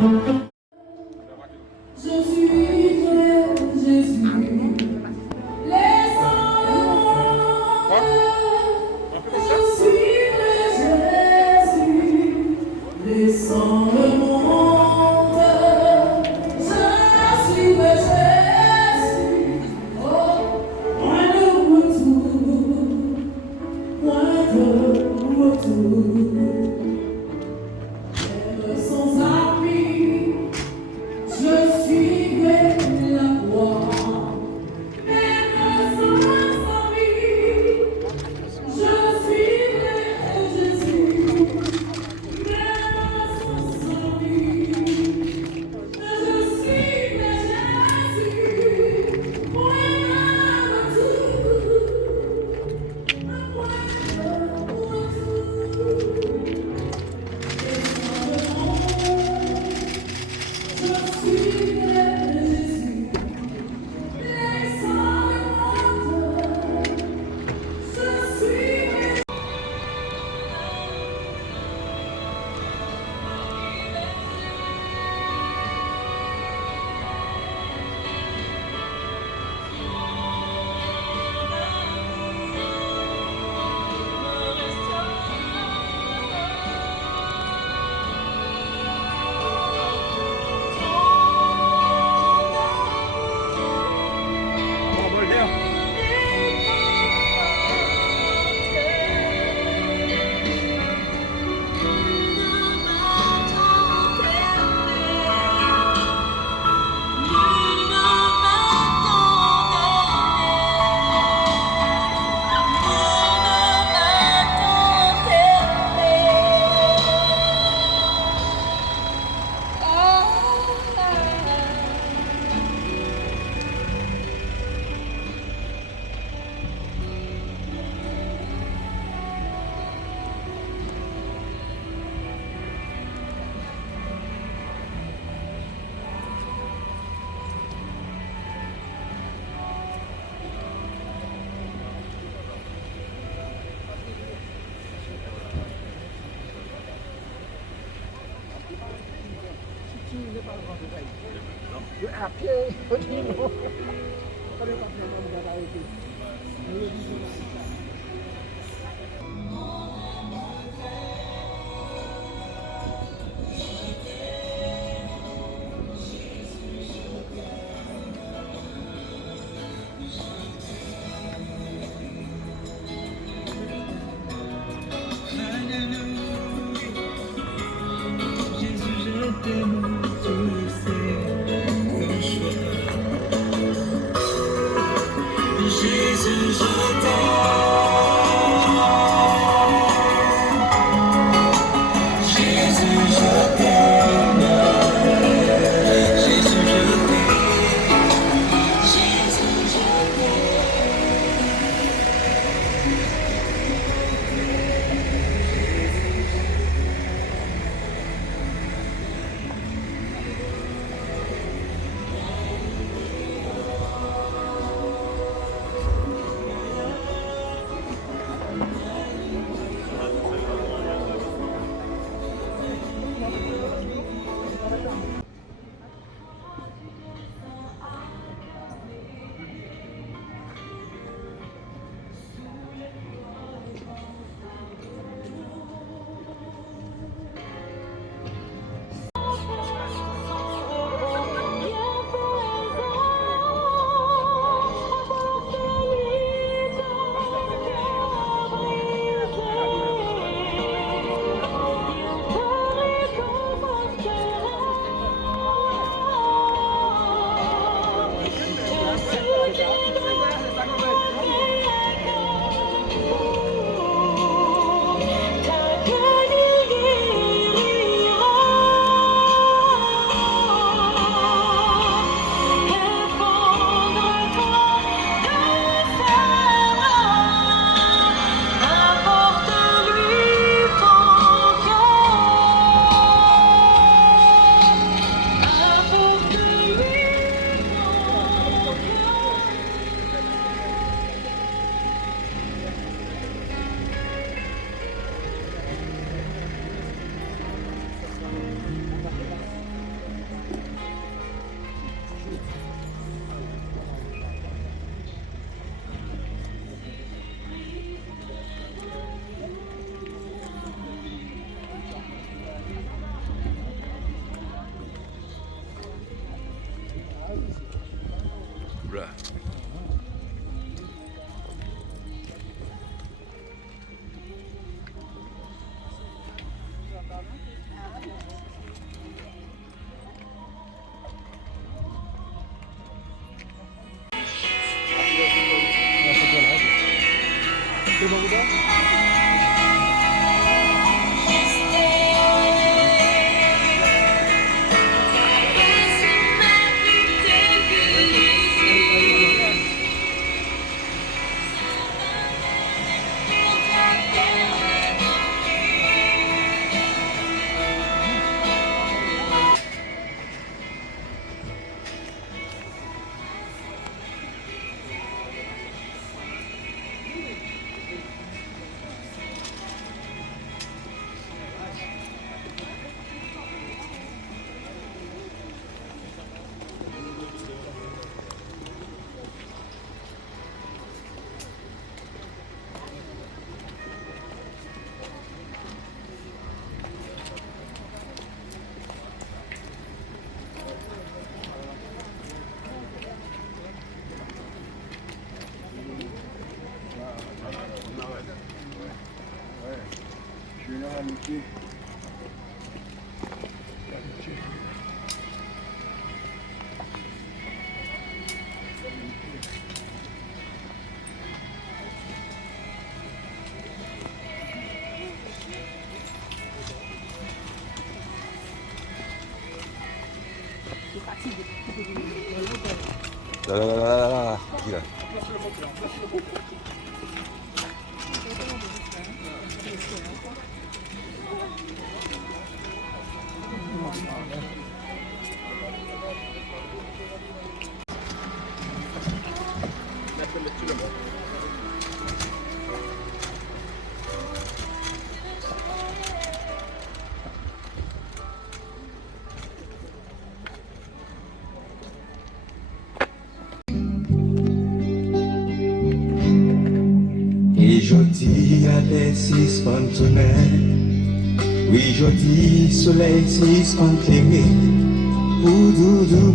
Je suis Jésus, laissant le monde. Je suis Jésus, laissant le monde. Je suis Jésus, oh, point de retour, point de retour. Terre sans abri, je suivrai la croix. Terre sans abri, je suivrai Jésus. Terre sans abri, je suivrai Jésus. Point de retour, point de retour. À pied, au Jésus, je t'aime, tu le sais. Je suis là, amitié. Là, là, là, là, là, là. Dis là. Et jodi a suspend tonnerre. Oui, jodi soleil suspend clairé. Pour doudou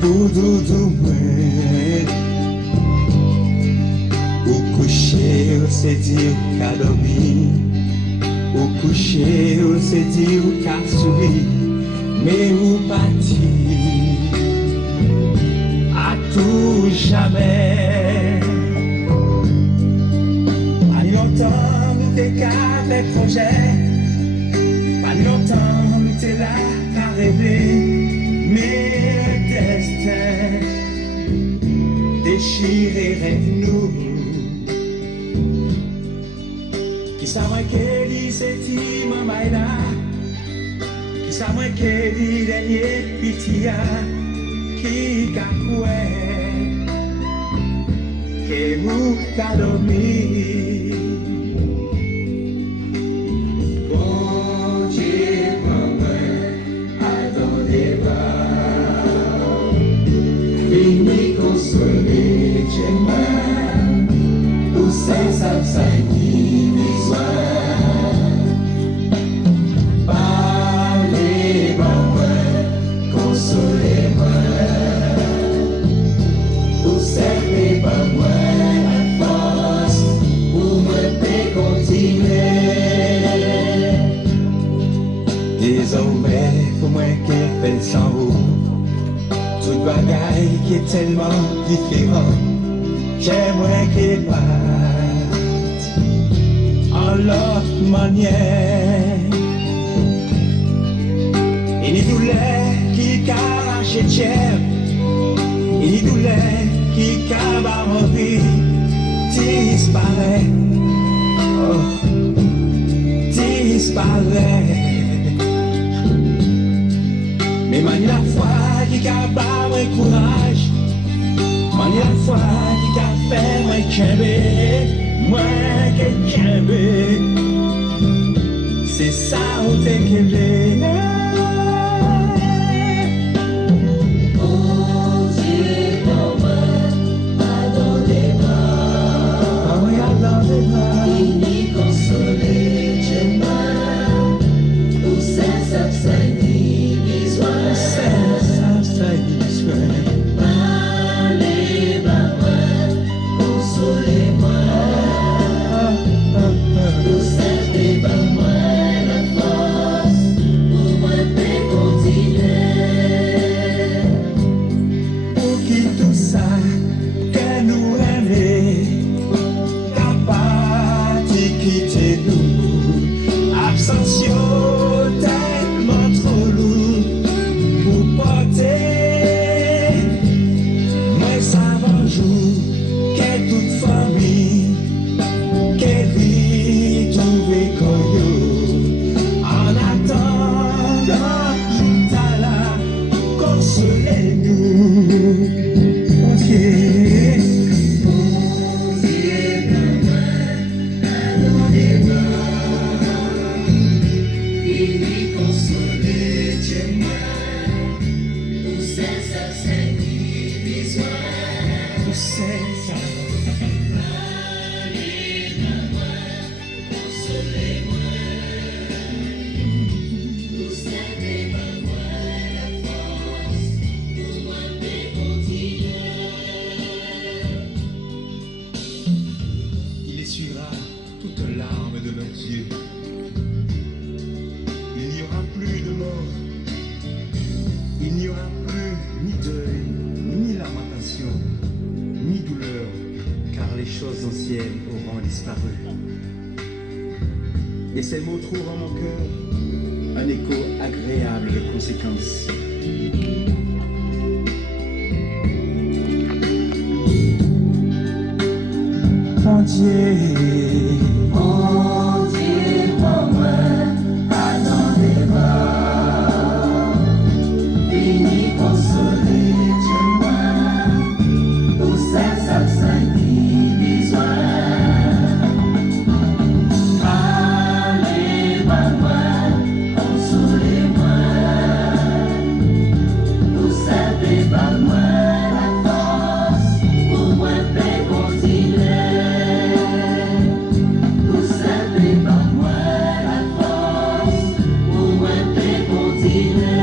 pour doudou Ou coucher, ou se dire qu'à dormir. Ou coucher, ou se dire qu'à sourire. Mais ou partir à tout jamais. Pas longtemps nous t'es qu'à faire projet. Pas longtemps nous t'es là qu'à rêver. Mais le destin déchire rêve nous. Qui savait que lui c'est maman là. Qui savait que lui dernier pitié. Qui ka kwe, que vous ka dormi. Bon Dieu, maman, attendez pas. Fini consoler, j'aime. Ou c'est ça qui besoin. Parlez, maman, consolez-moi. Servez pas moi la force pour me faire continuer. Désormais, faut moi qui fait sans vous. Tout bagaille qui est tellement différent. J'aimerais qu'il parte en l'autre manière. Et les douleurs qui carachent et tiennent. Et les douleurs qui cabare en vie disparaît, oh, disparaît. Mais manie la foi qui cabare mon courage, manie la foi qui a fait moi kembe, moi que kembe. C'est ça où t'es kembe. Pour Il essuiera toute larme de nos yeux. Il n'y aura plus de mort. Il n'y aura plus ni deuil, ni lamentation, ni douleur, car les choses anciennes auront disparu. Et ces mots trouvent en mon cœur un écho agréable de conséquences. Mon Dieu, pour moi, attendez-moi, vini consoler Dieu, pour ces absents qui besoin. Parlez-moi, consolez-moi, pour savez-moi la force, pour moi paix continuer. Ou servez par moi la force, ou moi peut continuer.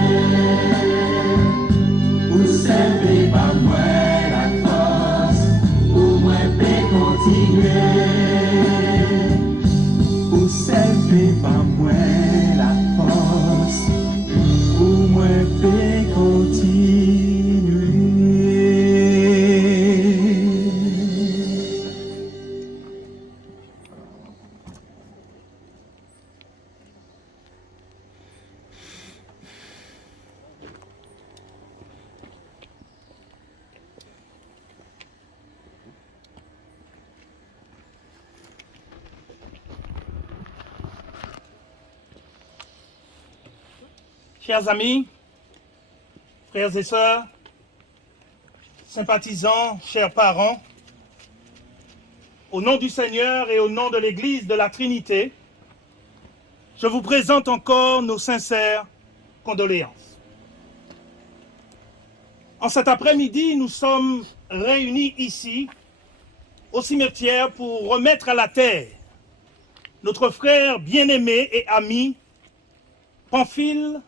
Chers amis, frères et sœurs, sympathisants, chers parents, au nom du Seigneur et au nom de l'Église de la Trinité, je vous présente encore nos sincères condoléances. En cet après-midi, nous sommes réunis ici, au cimetière, pour remettre à la terre notre frère bien-aimé et ami, Pamphile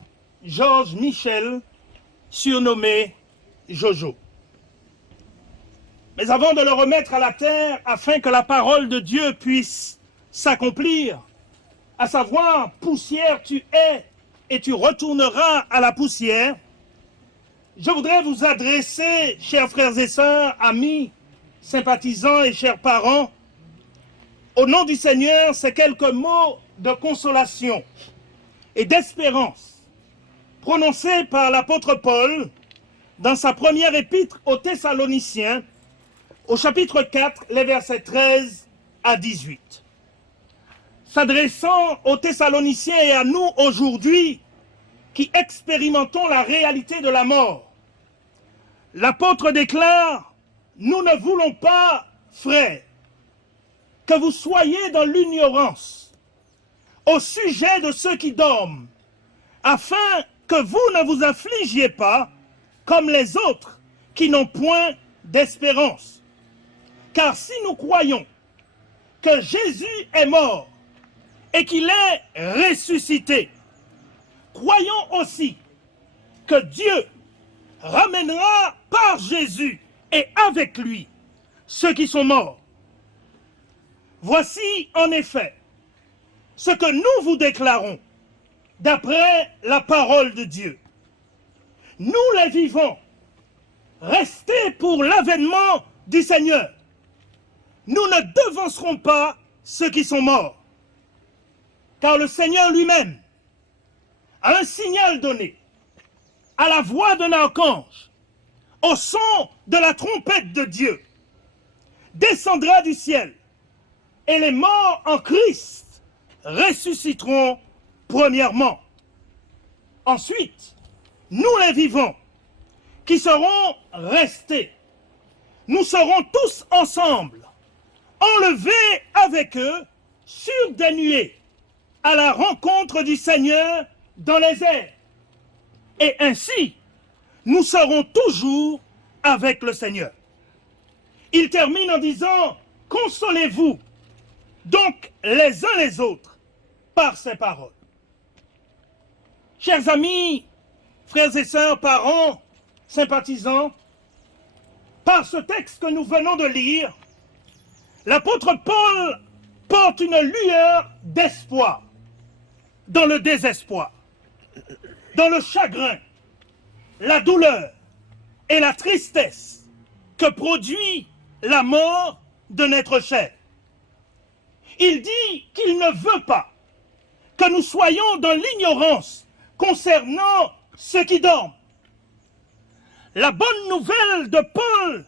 Georges Michel, surnommé Jojo. Mais avant de le remettre à la terre, afin que la parole de Dieu puisse s'accomplir, à savoir, poussière tu es et tu retourneras à la poussière, je voudrais vous adresser, chers frères et sœurs, amis, sympathisants et chers parents, au nom du Seigneur, ces quelques mots de consolation et d'espérance prononcé par l'apôtre Paul dans sa première épître aux Thessaloniciens, au chapitre 4, les versets 13 à 18. S'adressant aux Thessaloniciens et à nous aujourd'hui, qui expérimentons la réalité de la mort, l'apôtre déclare « Nous ne voulons pas, frères, que vous soyez dans l'ignorance au sujet de ceux qui dorment, afin que vous ne vous affligiez pas comme les autres qui n'ont point d'espérance. Car si nous croyons que Jésus est mort et qu'il est ressuscité, croyons aussi que Dieu ramènera par Jésus et avec lui ceux qui sont morts. Voici en effet ce que nous vous déclarons d'après la parole de Dieu. Nous les vivants, restés pour l'avènement du Seigneur. Nous ne devancerons pas ceux qui sont morts. Car le Seigneur lui-même, à un signal donné, à la voix d'un archange, au son de la trompette de Dieu, descendra du ciel, et les morts en Christ ressusciteront premièrement. Ensuite, nous les vivants, qui serons restés, nous serons tous ensemble, enlevés avec eux sur des nuées, à la rencontre du Seigneur dans les airs. Et ainsi, nous serons toujours avec le Seigneur. il termine en disant « Consolez-vous donc les uns les autres par ces paroles. » Chers amis, frères et sœurs, parents, sympathisants, par ce texte que nous venons de lire, l'apôtre Paul porte une lueur d'espoir dans le désespoir, dans le chagrin, la douleur et la tristesse que produit la mort de notre chair. Il dit qu'il ne veut pas que nous soyons dans l'ignorance concernant ceux qui dorment. La bonne nouvelle de Paul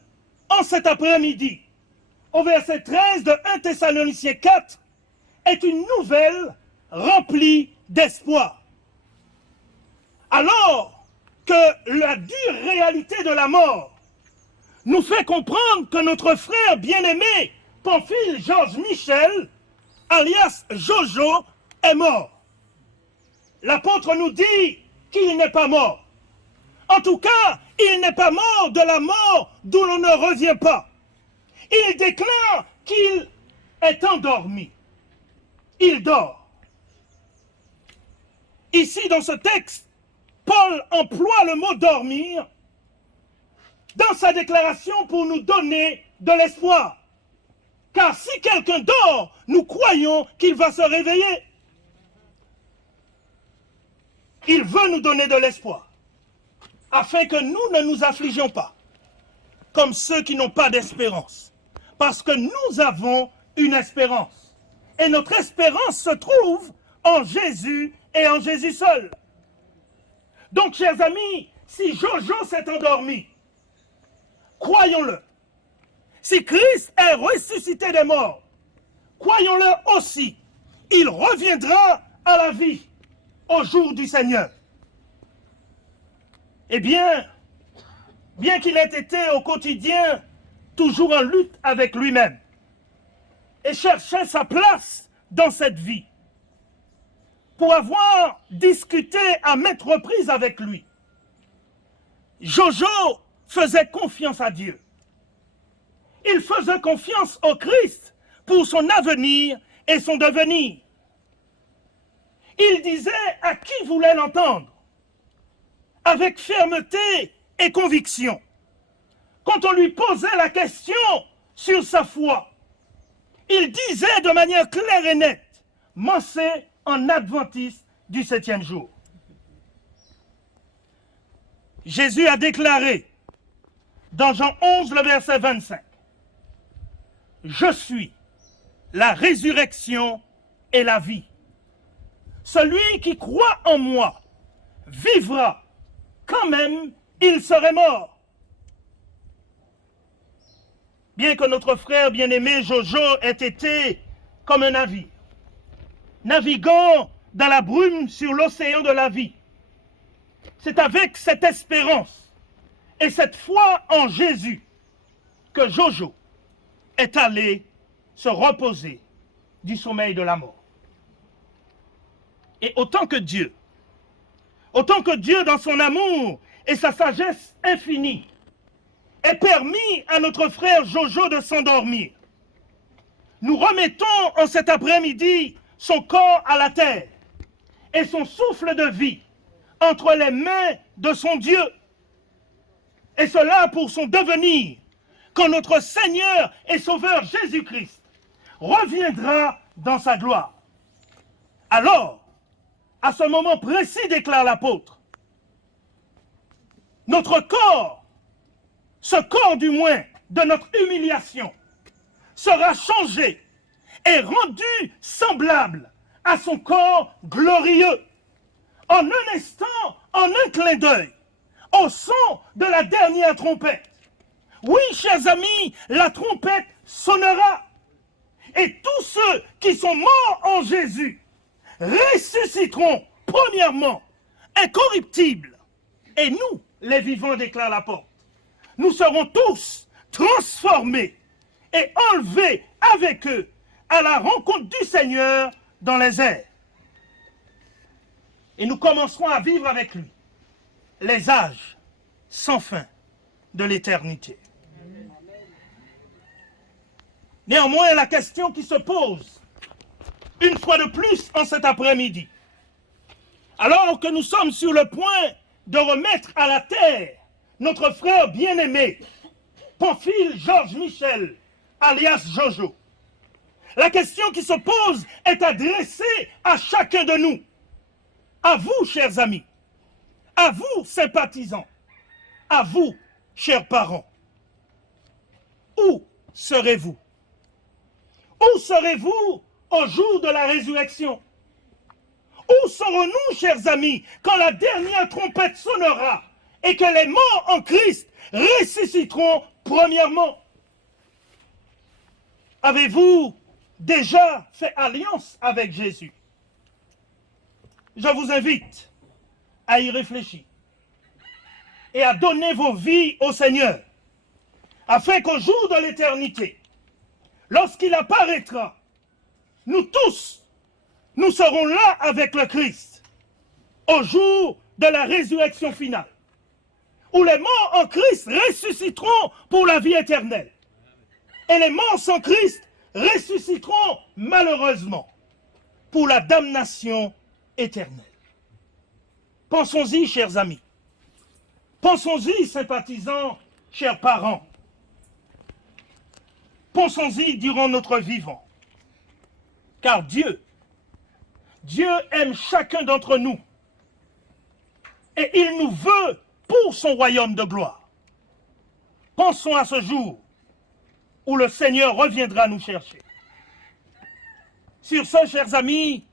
en cet après-midi, au verset 13 de 1 Thessaloniciens 4, est une nouvelle remplie d'espoir. Alors que la dure réalité de la mort nous fait comprendre que notre frère bien-aimé, Pamphile Georges Michel, alias Jojo, est mort. L'apôtre nous dit qu'il n'est pas mort. En tout cas, il n'est pas mort de la mort d'où l'on ne revient pas. Il déclare qu'il est endormi. Il dort. Ici, dans ce texte, Paul emploie le mot « dormir » dans sa déclaration pour nous donner de l'espoir. Car si quelqu'un dort, nous croyons qu'il va se réveiller. Il veut nous donner de l'espoir, afin que nous ne nous affligions pas, comme ceux qui n'ont pas d'espérance. Parce que nous avons une espérance. Et notre espérance se trouve en Jésus et en Jésus seul. Donc, chers amis, si Jojo s'est endormi, croyons-le. Si Christ est ressuscité des morts, croyons-le aussi. Il reviendra à la vie au jour du Seigneur. Eh bien qu'il ait été au quotidien toujours en lutte avec lui-même et cherchait sa place dans cette vie, pour avoir discuté à maintes reprises avec lui, Jojo faisait confiance à Dieu. Il faisait confiance au Christ pour son avenir et son devenir. Il disait à qui voulait l'entendre, avec fermeté et conviction, quand on lui posait la question sur sa foi. Il disait de manière claire et nette, « Mancé en adventiste du 7e jour ». Jésus a déclaré dans Jean 11, le verset 25, « Je suis la résurrection et la vie. Celui qui croit en moi vivra, quand même il serait mort. » Bien que notre frère bien-aimé Jojo ait été comme un navire, naviguant dans la brume sur l'océan de la vie, c'est avec cette espérance et cette foi en Jésus que Jojo est allé se reposer du sommeil de la mort. Et autant que Dieu dans son amour et sa sagesse infinie, ait permis à notre frère Jojo de s'endormir, nous remettons en cet après-midi son corps à la terre et son souffle de vie entre les mains de son Dieu. Et cela pour son devenir, quand notre Seigneur et Sauveur Jésus-Christ reviendra dans sa gloire. Alors, à ce moment précis, déclare l'apôtre, notre corps, ce corps du moins de notre humiliation, sera changé et rendu semblable à son corps glorieux, en un instant, en un clin d'œil, au son de la dernière trompette. Oui, chers amis, la trompette sonnera, et tous ceux qui sont morts en Jésus ressusciteront premièrement incorruptibles, et nous, les vivants, déclare l'apôtre, nous serons tous transformés et enlevés avec eux à la rencontre du Seigneur dans les airs. Et nous commencerons à vivre avec lui les âges sans fin de l'éternité. Néanmoins, la question qui se pose, une fois de plus en cet après-midi, alors que nous sommes sur le point de remettre à la terre notre frère bien-aimé, Pamphile Georges Michel, alias Jojo, la question qui se pose est adressée à chacun de nous, à vous, chers amis, à vous, sympathisants, à vous, chers parents. Où serez-vous? Où serez-vous au jour de la résurrection? Où serons-nous, chers amis, quand la dernière trompette sonnera et que les morts en Christ ressusciteront premièrement? Avez-vous déjà fait alliance avec Jésus? Je vous invite à y réfléchir et à donner vos vies au Seigneur, afin qu'au jour de l'éternité, lorsqu'il apparaîtra, nous tous, nous serons là avec le Christ, au jour de la résurrection finale, où les morts en Christ ressusciteront pour la vie éternelle, et les morts sans Christ ressusciteront malheureusement pour la damnation éternelle. Pensons-y, chers amis. Pensons-y, sympathisants, chers parents. Pensons-y durant notre vivant. Car Dieu aime chacun d'entre nous. Et il nous veut pour son royaume de gloire. Pensons à ce jour où le Seigneur reviendra nous chercher. Sur ce, chers amis,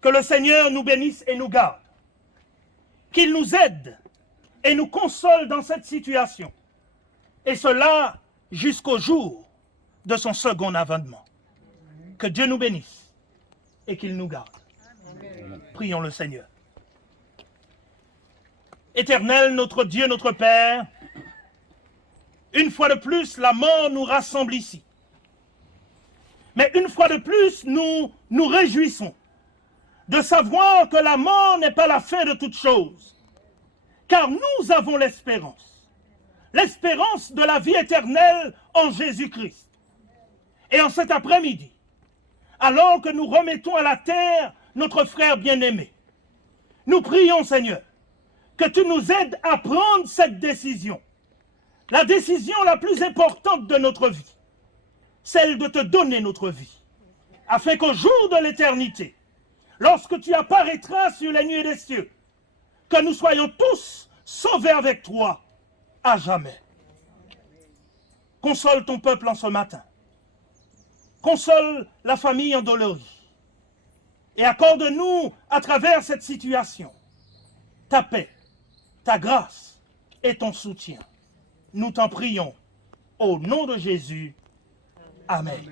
que le Seigneur nous bénisse et nous garde. Qu'il nous aide et nous console dans cette situation. Et cela jusqu'au jour de son second avènement. Que Dieu nous bénisse et qu'il nous garde. Amen. Prions le Seigneur. Éternel, notre Dieu, notre Père, une fois de plus, la mort nous rassemble ici. Mais une fois de plus, nous nous réjouissons de savoir que la mort n'est pas la fin de toute chose, car nous avons l'espérance de la vie éternelle en Jésus-Christ. Et en cet après-midi, alors que nous remettons à la terre notre frère bien-aimé, nous prions, Seigneur, que tu nous aides à prendre cette décision, la décision la plus importante de notre vie, celle de te donner notre vie, afin qu'au jour de l'éternité, lorsque tu apparaîtras sur les nuées des cieux, que nous soyons tous sauvés avec toi à jamais. Console ton peuple en ce matin. Console la famille endolorie. Et accorde-nous, à travers cette situation, ta paix, ta grâce et ton soutien. Nous t'en prions. Au nom de Jésus. Amen.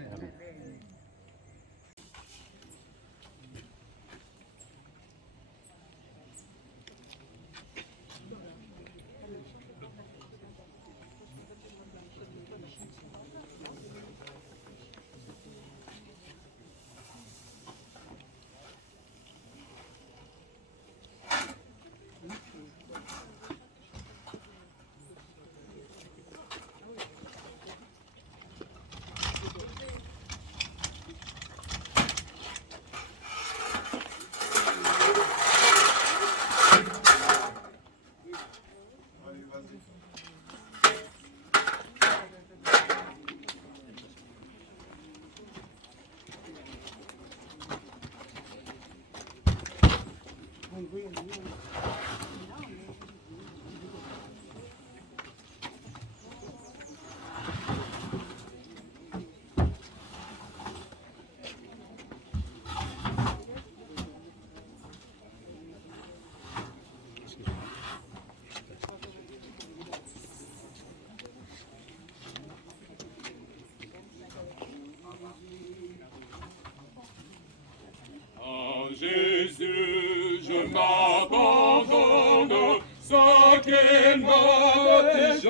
Jésus, je m'abandonne, sans qu'il m'a dit, je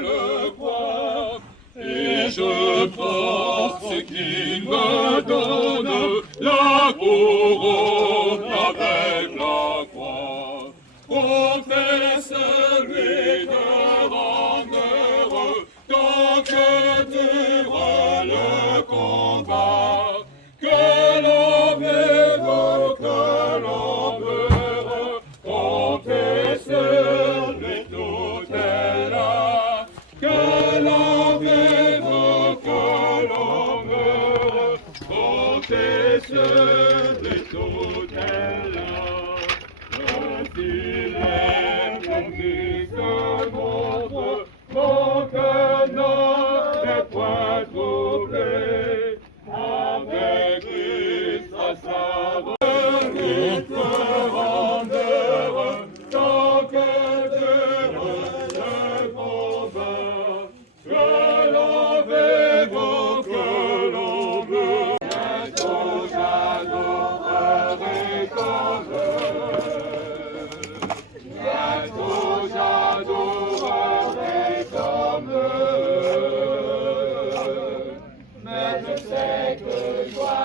le crois, et je pense qu'il me donne la couronne avec la croix. Confesse-lui de rendre heureux, tant que dure le combat. Montez sur les autels-là, ainsi les conduits se montrent, mon cœur n'est point troublé, avec Christ à sa il te rend heureux, tant que d'heureux le combat, que l'on verra, que l'on veut, bientôt j'adorerai comme eux, bientôt j'adorerai comme eux, mais je sais que toi